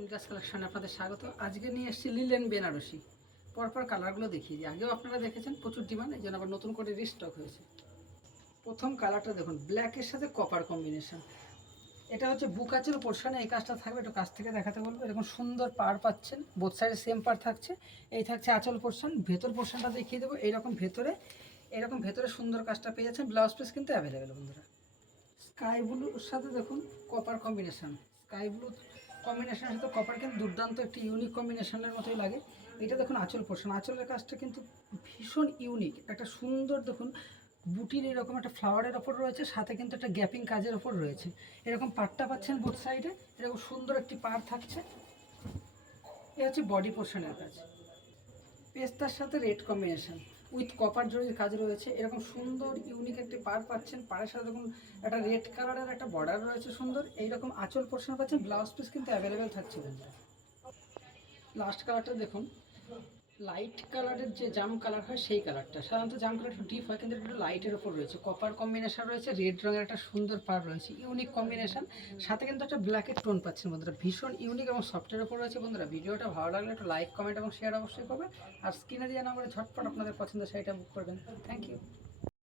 Incus কালেকশনে আপনাদের স্বাগত। আজকে নিয়ে এসেছি লিলেন বেনারসি। পরপর কালারগুলো দেখিয়ে দিই। আগেও আপনারা দেখেছেন, প্রচুর ডিমান্ড, এই জন্য আবার নতুন করে রিস্টক হয়েছে। প্রথম কালারটা দেখুন, ব্ল্যাকের সাথে কপার কম্বিনেশন। এটা হচ্ছে বুকাচের পোর্শনে এই কাজটা থাকবে, একটু কাছ থেকে দেখাতে বলবো। এরকম সুন্দর পার পাচ্ছেন, বোথ সাইডে সেম পার থাকছে। এই থাকছে আঁচল পোর্শন, ভেতর পোর্শনটা দেখিয়ে দেবো। এরকম ভেতরে সুন্দর কাজটা পেয়ে যাচ্ছেন। ব্লাউজ পিস কিন্তু অ্যাভেলেবেল বন্ধুরা। স্কাই ব্লুর সাথে দেখুন কপার কম্বিনেশন। স্কাই ব্লু কম্বিনেশনের সাথে কপার কিন্তু দুর্দান্ত একটি ইউনিক কম্বিনেশনের মতোই লাগে। এটা দেখুন আঁচল পোর্শন, আঁচলের কাজটা কিন্তু ভীষণ ইউনিক। একটা সুন্দর দেখুন বুটির এরকম একটা ফ্লাওয়ারের ওপর রয়েছে, সাথে কিন্তু একটা গ্যাপিং কাজের ওপর রয়েছে। এরকম পাড়টা পাচ্ছেন বোথ সাইডে, এরকম সুন্দর একটি পাড় থাকছে। এ হচ্ছে বডি পোর্শনের কাজ, পেস্তার সাথে রেড কম্বিনেশন উইথ কপার জরির কাজ রয়েছে। এরকম সুন্দর ইউনিক একটি পার পাচ্ছেন। পাড়ের সাথে দেখুন একটা রেড কালারের একটা বর্ডার রয়েছে সুন্দর। এইরকম আঁচল পোর্শন পাচ্ছেন। ব্লাউজ পিস কিন্তু অ্যাভেলেবেল থাকছে বন্ধুরা। লাস্ট কালারটা দেখুন, লাইট কালারের যে জাম কালার হয় সেই কালারটা। সাধারণত জাম কালার একটু ডিপ হয়, কিন্তু একটু লাইটের ওপর রয়েছে। কপার কম্বিনেশন রয়েছে, রেড রঙের একটা সুন্দর পার রয়েছে, ইউনিক কম্বিনেশন। সাথে কিন্তু একটা ব্ল্যাকের টোন পাচ্ছেন বন্ধুরা। ভীষণ ইউনিক এবং সফটের ওপর রয়েছে বন্ধুরা। ভিডিওটা ভালো লাগলে একটু লাইক, কমেন্ট এবং শেয়ার অবশ্যই করবেন। আর স্ক্রিনে দেওয়া নাম্বারে ঝটপট আপনাদের পছন্দের শাড়িটা বুক করবেন। Thank you.